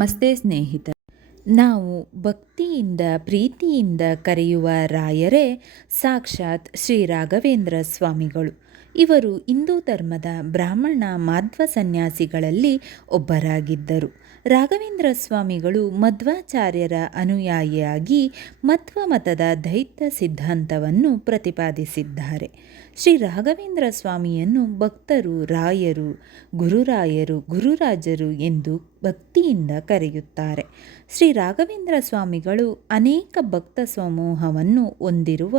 ನಮಸ್ತೆ ಸ್ನೇಹಿತರೆ. ನಾವು ಭಕ್ತಿಯಿಂದ, ಪ್ರೀತಿಯಿಂದ ಕರೆಯುವ ರಾಯರೇ ಸಾಕ್ಷಾತ್ ಶ್ರೀ ರಾಘವೇಂದ್ರ ಸ್ವಾಮಿಗಳು. ಇವರು ಹಿಂದೂ ಧರ್ಮದ ಬ್ರಾಹ್ಮಣ ಮಾಧ್ವ ಸನ್ಯಾಸಿಗಳಲ್ಲಿ ಒಬ್ಬರಾಗಿದ್ದರು. ರಾಘವೇಂದ್ರ ಸ್ವಾಮಿಗಳು ಮಧ್ವಾಚಾರ್ಯರ ಅನುಯಾಯಿಯಾಗಿ ಮಧ್ವ ಮತದ ದೈತ್ಯ ಸಿದ್ಧಾಂತವನ್ನು ಪ್ರತಿಪಾದಿಸಿದ್ದಾರೆ. ಶ್ರೀ ರಾಘವೇಂದ್ರ ಸ್ವಾಮಿಯನ್ನು ಭಕ್ತರು, ರಾಯರು, ಗುರುರಾಯರು, ಗುರುರಾಜರು ಎಂದು ಭಕ್ತಿಯಿಂದ ಕರೆಯುತ್ತಾರೆ. ಶ್ರೀ ರಾಘವೇಂದ್ರ ಸ್ವಾಮಿಗಳು ಅನೇಕ ಭಕ್ತ ಸಮೂಹವನ್ನು ಹೊಂದಿರುವ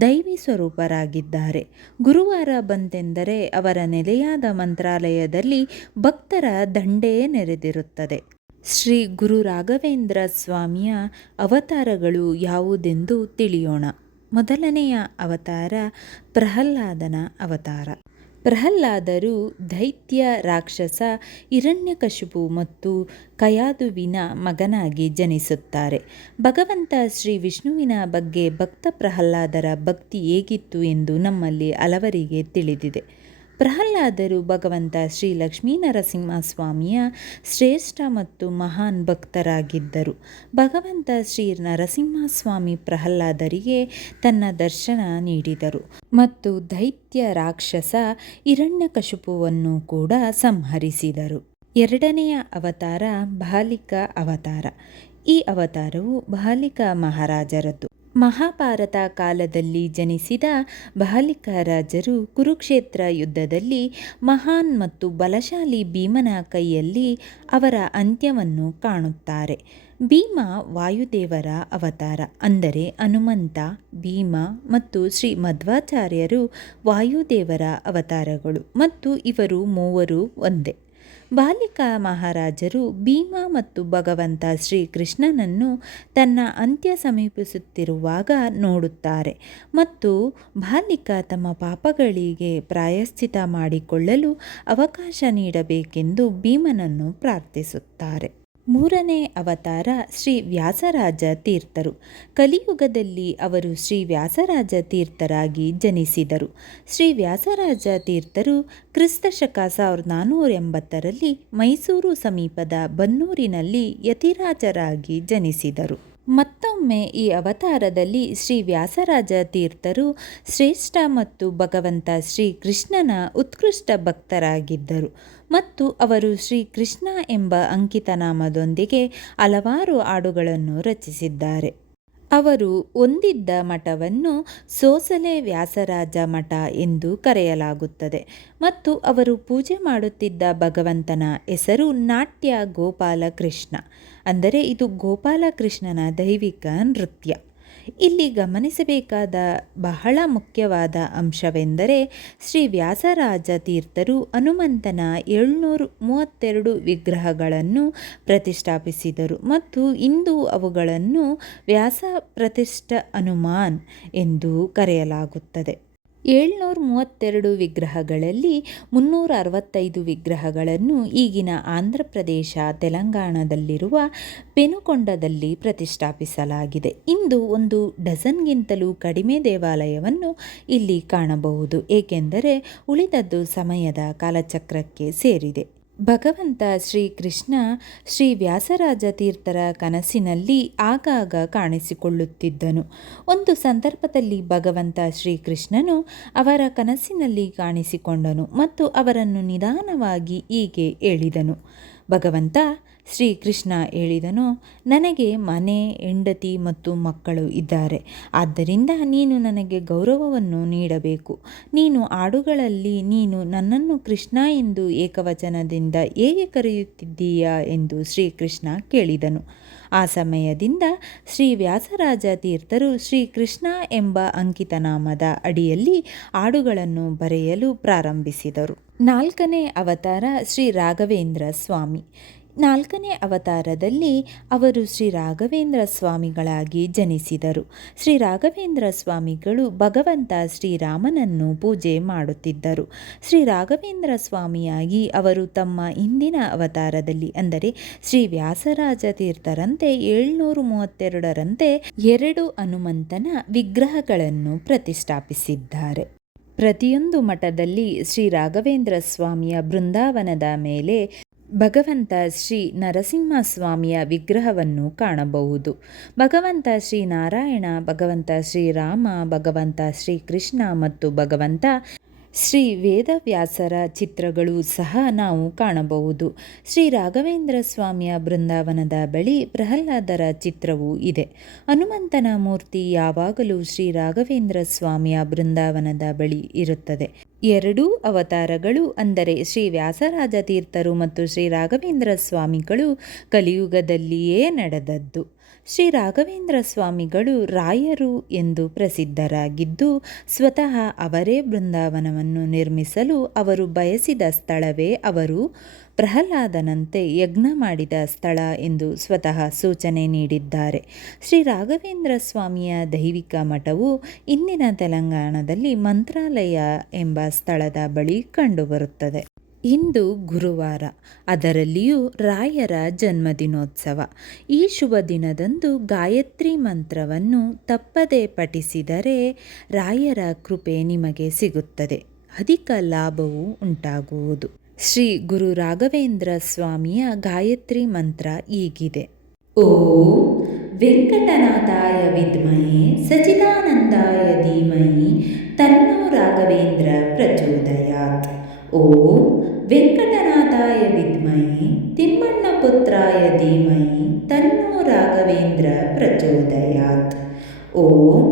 ದೈವಿ ಸ್ವರೂಪರಾಗಿದ್ದಾರೆ. ಗುರುವಾರ ಬಂತೆಂದರೆ ಅವರ ನೆಲೆಯಾದ ಮಂತ್ರಾಲಯದಲ್ಲಿ ಭಕ್ತರ ದಂಡೇ ನೆರೆದಿರುತ್ತದೆ. ಶ್ರೀ ಗುರು ರಾಘವೇಂದ್ರ ಸ್ವಾಮಿಯ ಅವತಾರಗಳು ಯಾವುದೆಂದು ತಿಳಿಯೋಣ. ಮೊದಲನೆಯ ಅವತಾರ ಪ್ರಹ್ಲಾದನ ಅವತಾರ. ಪ್ರಹ್ಲಾದರು ದೈತ್ಯ ರಾಕ್ಷಸ, ಹಿರಣ್ಯಕಶಿಪು ಮತ್ತು ಕಯಾದುವಿನ ಮಗನಾಗಿ ಜನಿಸುತ್ತಾರೆ. ಭಗವಂತ ಶ್ರೀ ವಿಷ್ಣುವಿನ ಬಗ್ಗೆ ಭಕ್ತ ಪ್ರಹ್ಲಾದರ ಭಕ್ತಿ ಹೇಗಿತ್ತು ಎಂದು ನಮ್ಮಲ್ಲಿ ಹಲವರಿಗೆ ತಿಳಿದಿದೆ. ಪ್ರಹ್ಲಾದರು ಭಗವಂತ ಶ್ರೀ ಲಕ್ಷ್ಮೀ ನರಸಿಂಹಸ್ವಾಮಿಯ ಶ್ರೇಷ್ಠ ಮತ್ತು ಮಹಾನ್ ಭಕ್ತರಾಗಿದ್ದರು. ಭಗವಂತ ಶ್ರೀ ನರಸಿಂಹಸ್ವಾಮಿ ಪ್ರಹ್ಲಾದರಿಗೆ ತನ್ನ ದರ್ಶನ ನೀಡಿದರು ಮತ್ತು ದೈತ್ಯ ರಾಕ್ಷಸ ಹಿರಣ್ಯಕಶುಪುವನ್ನು ಕೂಡ ಸಂಹರಿಸಿದರು. ಎರಡನೆಯ ಅವತಾರ ಬಾಲಿಕ ಅವತಾರ. ಈ ಅವತಾರವು ಬಾಲಿಕ ಮಹಾರಾಜರದ್ದು. ಮಹಾಭಾರತ ಕಾಲದಲ್ಲಿ ಜನಿಸಿದ ಬಹಲಿಕ ರಾಜರು ಕುರುಕ್ಷೇತ್ರ ಯುದ್ಧದಲ್ಲಿ ಮಹಾನ್ ಮತ್ತು ಬಲಶಾಲಿ ಭೀಮನ ಕೈಯಲ್ಲಿ ಅವರ ಅಂತ್ಯವನ್ನು ಕಾಣುತ್ತಾರೆ. ಭೀಮ ವಾಯುದೇವರ ಅವತಾರ ಅಂದರೆ ಹನುಮಂತ, ಭೀಮ ಮತ್ತು ಶ್ರೀ ಮಧ್ವಾಚಾರ್ಯರು ವಾಯುದೇವರ ಅವತಾರಗಳು ಮತ್ತು ಇವರು ಮೂವರು ಒಂದೇ. ಬಾಲಿಕ ಮಹಾರಾಜರು ಭೀಮ ಮತ್ತು ಭಗವಂತ ಶ್ರೀಕೃಷ್ಣನನ್ನು ತನ್ನ ಅಂತ್ಯ ಸಮೀಪಿಸುತ್ತಿರುವಾಗ ನೋಡುತ್ತಾರೆ ಮತ್ತು ಬಾಲಿಕ ತಮ್ಮ ಪಾಪಗಳಿಗೆ ಪ್ರಾಯಶ್ಚಿತ ಮಾಡಿಕೊಳ್ಳಲು ಅವಕಾಶ ನೀಡಬೇಕೆಂದು ಭೀಮನನ್ನು ಪ್ರಾರ್ಥಿಸುತ್ತಾರೆ. ಮೂರನೇ ಅವತಾರ ಶ್ರೀ ವ್ಯಾಸರಾಜ ತೀರ್ಥರು. ಕಲಿಯುಗದಲ್ಲಿ ಅವರು ಶ್ರೀ ವ್ಯಾಸರಾಜ ತೀರ್ಥರಾಗಿ ಜನಿಸಿದರು. ಶ್ರೀ ವ್ಯಾಸರಾಜ ತೀರ್ಥರು ಕ್ರಿಸ್ತ ಶಕ ಸಾವಿರದ ನಾನ್ನೂರ ಎಂಬತ್ತರಲ್ಲಿ ಮೈಸೂರು ಸಮೀಪದ ಬನ್ನೂರಿನಲ್ಲಿ ಯತಿರಾಜರಾಗಿ ಜನಿಸಿದರು. ಮತ್ತೊಮ್ಮೆ ಈ ಅವತಾರದಲ್ಲಿ ಶ್ರೀ ವ್ಯಾಸರಾಜ ತೀರ್ಥರು ಶ್ರೇಷ್ಠ ಮತ್ತು ಭಗವಂತ ಶ್ರೀ ಕೃಷ್ಣನ ಉತ್ಕೃಷ್ಟ ಭಕ್ತರಾಗಿದ್ದರು. ಮತ್ತು ಅವರು ಶ್ರೀ ಕೃಷ್ಣ ಎಂಬ ಅಂಕಿತನಾಮದೊಂದಿಗೆ ಹಲವಾರು ಹಾಡುಗಳನ್ನು ರಚಿಸಿದ್ದಾರೆ. ಅವರು ಹೊಂದಿದ್ದ ಮಠವನ್ನು ಸೋಸಲೆ ವ್ಯಾಸರಾಜ ಮಠ ಎಂದು ಕರೆಯಲಾಗುತ್ತದೆ ಮತ್ತು ಅವರು ಪೂಜೆ ಮಾಡುತ್ತಿದ್ದ ಭಗವಂತನ ಹೆಸರು ನಾಟ್ಯ ಗೋಪಾಲಕೃಷ್ಣ. ಅಂದರೆ ಇದು ಗೋಪಾಲಕೃಷ್ಣನ ದೈವಿಕ ನೃತ್ಯ. ಇಲ್ಲಿ ಗಮನಿಸಬೇಕಾದ ಬಹಳ ಮುಖ್ಯವಾದ ಅಂಶವೆಂದರೆ ಶ್ರೀ ವ್ಯಾಸರಾಜ ತೀರ್ಥರು ಹನುಮಂತನ ಏಳ್ನೂರು ಮೂವತ್ತೆರಡು ವಿಗ್ರಹಗಳನ್ನು ಪ್ರತಿಷ್ಠಾಪಿಸಿದರು ಮತ್ತು ಇಂದು ಅವುಗಳನ್ನು ವ್ಯಾಸ ಪ್ರತಿಷ್ಠ ಹನುಮಾನ್ ಎಂದು ಕರೆಯಲಾಗುತ್ತದೆ. ಏಳ್ನೂರ ಮೂವತ್ತೆರಡು ವಿಗ್ರಹಗಳಲ್ಲಿ ಮುನ್ನೂರ ಅರವತ್ತೈದು ವಿಗ್ರಹಗಳನ್ನು ಈಗಿನ ಆಂಧ್ರ ಪ್ರದೇಶ, ತೆಲಂಗಾಣದಲ್ಲಿರುವ ಪೆನುಕೊಂಡದಲ್ಲಿ ಪ್ರತಿಷ್ಠಾಪಿಸಲಾಗಿದೆ. ಇಂದು ಒಂದು ಡಜನ್ಗಿಂತಲೂ ಕಡಿಮೆ ದೇವಾಲಯವನ್ನು ಇಲ್ಲಿ ಕಾಣಬಹುದು. ಏಕೆಂದರೆ ಉಳಿದದ್ದು ಸಮಯದ ಕಾಲಚಕ್ರಕ್ಕೆ ಸೇರಿದೆ. ಭಗವಂತ ಶ್ರೀಕೃಷ್ಣ ಶ್ರೀ ವ್ಯಾಸರಾಜ ತೀರ್ಥರ ಕನಸಿನಲ್ಲಿ ಆಗಾಗ ಕಾಣಿಸಿಕೊಳ್ಳುತ್ತಿದ್ದನು. ಒಂದು ಸಂದರ್ಭದಲ್ಲಿ ಭಗವಂತ ಶ್ರೀಕೃಷ್ಣನು ಅವರ ಕನಸಿನಲ್ಲಿ ಕಾಣಿಸಿಕೊಂಡನು ಮತ್ತು ಅವರನ್ನು ನಿಧಾನವಾಗಿ ಹೀಗೆ ಹೇಳಿದನು. ಭಗವಂತ ಶ್ರೀಕೃಷ್ಣ ಹೇಳಿದನು, ನನಗೆ ಮನೆ, ಹೆಂಡತಿ ಮತ್ತು ಮಕ್ಕಳು ಇದ್ದಾರೆ. ಆದ್ದರಿಂದ ನೀನು ನನಗೆ ಗೌರವವನ್ನು ನೀಡಬೇಕು. ನೀನು ಹಾಡುಗಳಲ್ಲಿ ನೀನು ನನ್ನನ್ನು ಕೃಷ್ಣ ಎಂದು ಏಕವಚನದಿಂದ ಹೇಗೆ ಕರೆಯುತ್ತಿದ್ದೀಯಾ? ಎಂದು ಶ್ರೀಕೃಷ್ಣ ಕೇಳಿದನು. ಆ ಸಮಯದಿಂದ ಶ್ರೀ ವ್ಯಾಸರಾಜ ತೀರ್ಥರು ಶ್ರೀಕೃಷ್ಣ ಎಂಬ ಅಂಕಿತನಾಮದ ಅಡಿಯಲ್ಲಿ ಹಾಡುಗಳನ್ನು ಬರೆಯಲು ಪ್ರಾರಂಭಿಸಿದರು. ನಾಲ್ಕನೇ ಅವತಾರ ಶ್ರೀ ರಾಘವೇಂದ್ರ ಸ್ವಾಮಿ. ನಾಲ್ಕನೇ ಅವತಾರದಲ್ಲಿ ಅವರು ಶ್ರೀ ರಾಘವೇಂದ್ರ ಸ್ವಾಮಿಗಳಾಗಿ ಜನಿಸಿದರು. ಶ್ರೀ ರಾಘವೇಂದ್ರ ಸ್ವಾಮಿಗಳು ಭಗವಂತ ಶ್ರೀರಾಮನನ್ನು ಪೂಜೆ ಮಾಡುತ್ತಿದ್ದರು. ಶ್ರೀ ರಾಘವೇಂದ್ರ ಸ್ವಾಮಿಯಾಗಿ ಅವರು ತಮ್ಮ ಇಂದಿನ ಅವತಾರದಲ್ಲಿ ಅಂದರೆ ಶ್ರೀ ವ್ಯಾಸರಾಜ ತೀರ್ಥರಂತೆ ಏಳ್ನೂರು ಮೂವತ್ತೆರಡರಂತೆ ಎರಡು ಹನುಮಂತನ ವಿಗ್ರಹಗಳನ್ನು ಪ್ರತಿಷ್ಠಾಪಿಸಿದ್ದಾರೆ. ಪ್ರತಿಯೊಂದು ಮಠದಲ್ಲಿ ಶ್ರೀ ರಾಘವೇಂದ್ರ ಸ್ವಾಮಿಯ ಬೃಂದಾವನದ ಮೇಲೆ ಭಗವಂತ ಶ್ರೀ ನರಸಿಂಹಸ್ವಾಮಿಯ ವಿಗ್ರಹವನ್ನು ಕಾಣಬಹುದು. ಭಗವಂತ ಶ್ರೀ ನಾರಾಯಣ, ಭಗವಂತ ಶ್ರೀರಾಮ ಭಗವಂತ ಶ್ರೀಕೃಷ್ಣ ಮತ್ತು ಭಗವಂತ ಶ್ರೀ ವೇದವ್ಯಾಸರ ಚಿತ್ರಗಳು ಸಹ ನಾವು ಕಾಣಬಹುದು. ಶ್ರೀ ರಾಘವೇಂದ್ರ ಸ್ವಾಮಿಯ ಬೃಂದಾವನದ ಬಳಿ ಪ್ರಹ್ಲಾದರ ಚಿತ್ರವೂ ಇದೆ. ಹನುಮಂತನ ಮೂರ್ತಿ ಯಾವಾಗಲೂ ಶ್ರೀ ರಾಘವೇಂದ್ರ ಸ್ವಾಮಿಯ ಬೃಂದಾವನದ ಬಳಿ ಇರುತ್ತದೆ. ಎರಡೂ ಅವತಾರಗಳು, ಅಂದರೆ ಶ್ರೀ ವ್ಯಾಸರಾಜ ತೀರ್ಥರು ಮತ್ತು ಶ್ರೀ ರಾಘವೇಂದ್ರ ಸ್ವಾಮಿಗಳು ಕಲಿಯುಗದಲ್ಲಿಯೇ ನಡೆದದ್ದು. ಶ್ರೀ ರಾಘವೇಂದ್ರ ಸ್ವಾಮಿಗಳು ರಾಯರು ಎಂದು ಪ್ರಸಿದ್ಧರಾಗಿದ್ದು, ಸ್ವತಃ ಅವರೇ ಬೃಂದಾವನವನ್ನು ನಿರ್ಮಿಸಲು ಅವರು ಬಯಸಿದ ಸ್ಥಳವೇ ಅವರು. ಪ್ರಹ್ಲಾದನಂತೆ ಯಜ್ಞ ಮಾಡಿದ ಸ್ಥಳ ಎಂದು ಸ್ವತಃ ಸೂಚನೆ ನೀಡಿದ್ದಾರೆ. ಶ್ರೀ ರಾಘವೇಂದ್ರ ಸ್ವಾಮಿಯ ದೈವಿಕ ಮಠವು ಇಂದಿನ ತೆಲಂಗಾಣದಲ್ಲಿ ಮಂತ್ರಾಲಯ ಎಂಬ ಸ್ಥಳದ ಬಳಿ ಕಂಡುಬರುತ್ತದೆ. ಇಂದು ಗುರುವಾರ, ಅದರಲ್ಲಿಯೂ ರಾಯರ ಜನ್ಮದಿನೋತ್ಸವ. ಈ ಶುಭ ದಿನದಂದು ಗಾಯತ್ರಿ ಮಂತ್ರವನ್ನು ತಪ್ಪದೆ ಪಠಿಸಿದರೆ ರಾಯರ ಕೃಪೆ ನಿಮಗೆ ಸಿಗುತ್ತದೆ. ಅಧಿಕ ಲಾಭವು ಉಂಟಾಗುವುದು. ಶ್ರೀ ಗುರು ರಾಘವೇಂದ್ರ ಸ್ವಾಮಿಯ ಗಾಯತ್ರಿ ಮಂತ್ರ ಈಗಿದೆ ಓಂ ವೆಂಕಟನಾಥಾಯ ವಿದ್ಮಹೆ ಸಚಿದಾನಂದಾಯ ಧೀಮಹಿ, ತನ್ನೋ ರಾಘವೇಂದ್ರ ಪ್ರಚೋದಯಾತ್. ಓಂ ವೆಂಕಟನಾಥಾಯ ವಿದ್ಮಹೆ ತಿಮ್ಮಣ್ಣಪುತ್ರಾಯ ಧೀಮಹಿ, ತನ್ನೋ ರಾಘವೇಂದ್ರ ಪ್ರಚೋದಯಾತ್. ಓಂ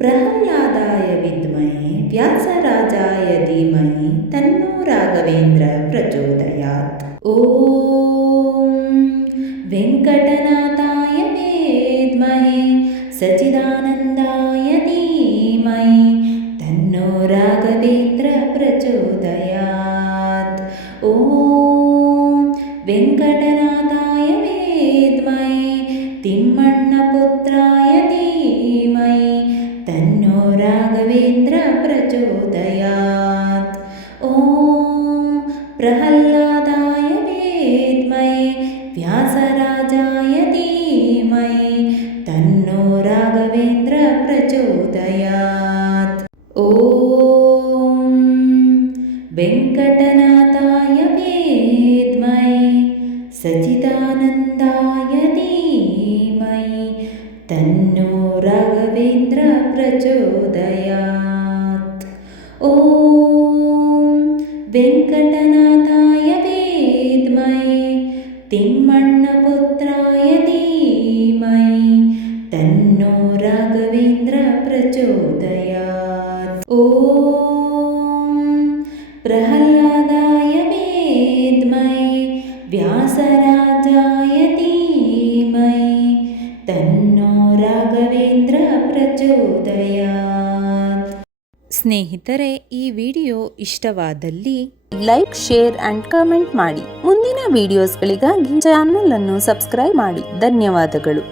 प्रह्लादाय विद्महे व्यासराजाय धीमहि तन्नो राघवेन्द्र प्रचोदयात्। ॐ वेङ्कटनाथाय विद्महे सचिदानन्दाय धीमहि तन्नो राघवेन्द्र प्रचोदयात्। तन्नो राघवेन्द्र प्रचोदयात्। ॐ प्रह्लादाय वेद्मये व्यासराजाय धीमहि तन्नो राघवेन्द्र प्रचोदयात्। ॐ वेङ्कट ಪ್ರಹ್ಲಾದಾಯ ವಿದ್ಮಹೆ ವ್ಯಾಸರಾಜಾಯ ಧೀಮೈ, ತನ್ನೋ ರಾಘವೇಂದ್ರ ಪ್ರಚೋದಯಾತ್. ಸ್ನೇಹಿತರೆ, ಈ ವಿಡಿಯೋ ಇಷ್ಟವಾದಲ್ಲಿ ಲೈಕ್ ಶೇರ್ ಅಂಡ್ ಕಮೆಂಟ್ ಮಾಡಿ. ಮುಂದಿನ ವಿಡಿಯೋಸ್ಗಳಿಗಾಗಿ ಚಾನಲ್ ಅನ್ನು ಸಬ್ಸ್ಕ್ರೈಬ್ ಮಾಡಿ. ಧನ್ಯವಾದಗಳು.